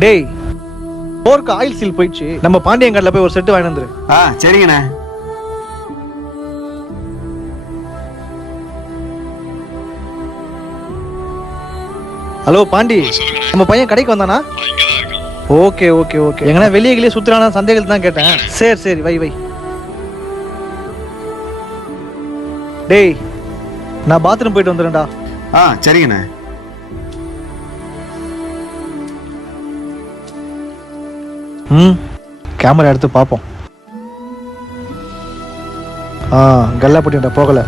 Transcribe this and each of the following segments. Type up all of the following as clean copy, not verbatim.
டேய், போருக்கு oil seal போயிடுச்சு. நம்ம பாண்டியங்காட்டில் போய் ஒரு செட்டு வாங்கி வந்துரு. சரிங்கண்ணே. ஹலோ பாண்டி, நம்ம பையன் கடைக்கு வந்தானா? Okay okay okay. எங்கன்னா வெளியே வெளியே சுத்துறானா சந்தேகத்தில் தான் கேட்டேன். சரி சரி, வை வை. டேய், நான் பாத்ரூம் போயிட்டு வந்துடுறேன்டா. சரிங்கண்ணே. கேமரா எடுத்து பார்ப்போம். கல்லாப்பட்டின்டா, போகல.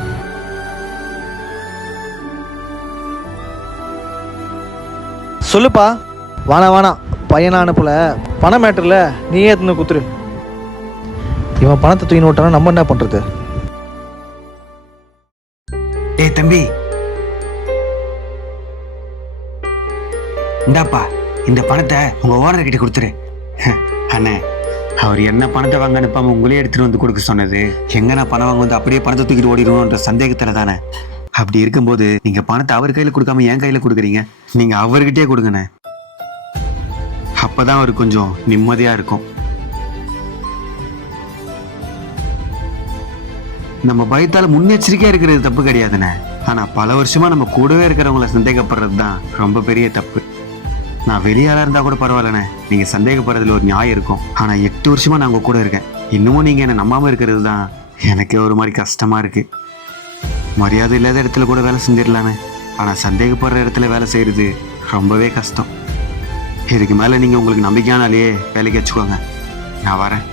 சொல்லுப்பா. வாணா பையனா அனுப்பல. பணம் மேட்டர்ல நீயே எடுத்துன்னு குத்துரு. இவன் பணத்தை தூக்கி விட்டானா நம்ம என்ன பண்றது? ஏய் தம்பி, இந்தாப்பா இந்த பணத்தை உங்க ஓனர் கிட்ட கொடுத்துரு. அண்ணே, அவர் என்ன பணத்தை வாங்க அனுப்பாம உங்களே எடுத்துட்டு வந்து கொடுக்க சொன்னது, எங்க நான் பணம் வாங்க வந்து அப்படியே பணத்தை தூக்கிட்டு ஓடிடுவோன்ற சந்தேகத்துல தானே. அப்படி இருக்கும்போது நீங்க பணத்தை அவர் கையில கொடுக்காம என் கையில கொடுக்குறீங்க. நீங்க அவர்கிட்டயே கொடுங்கண்ணே. அப்பதான் அவருக்கு கொஞ்சம் நிம்மதியா இருக்கும். நம்ம பயத்தால முன்னெச்சரிக்கையா இருக்கிறது தப்பு கிடையாதுண்ணே. ஆனா பல வருஷமா நம்ம கூடவே இருக்கிறவங்கள சந்தேகப்படுறது தான் ரொம்ப பெரிய தப்பு. நான் வெளியாளா இருந்தா கூட பரவாயில்லண்ணே, நீங்க சந்தேகப்படுறதுல ஒரு நியாயம் இருக்கும். ஆனா 8 வருஷமா நான் உங்க கூட இருக்கேன். இன்னமும் நீங்க என்ன நம்பாம இருக்கிறது தான் எனக்கு ஒரு மாதிரி கஷ்டமா இருக்கு. மரியாதை இல்லாத இடத்துல கூட வேலை செஞ்சிடலானே, ஆனா சந்தேகப்படுற இடத்துல வேலை செய்யறது ரொம்பவே கஷ்டம். இதுக்கு மேல நீங்க உங்களுக்கு நம்பிக்கையானாலேயே வேலைக்கு வச்சுக்கோங்க. நான் வரேன்.